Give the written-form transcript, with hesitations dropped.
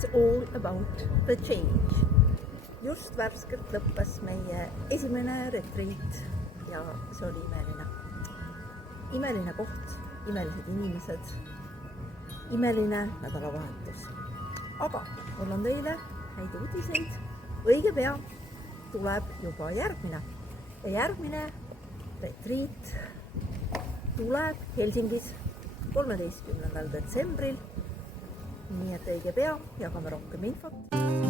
It's all about the change. Just värskelt lõppes meie esimene retriit ja see oli imeline. Imeline koht, imelised inimesed, imeline nädalavahetus. Aga mul on teile häid uudiseid. Õige pea tuleb juba järgmine. Ja järgmine retriit tuleb Helsingis 13. detsembril. Nii et õige pea jagame rohkem infot.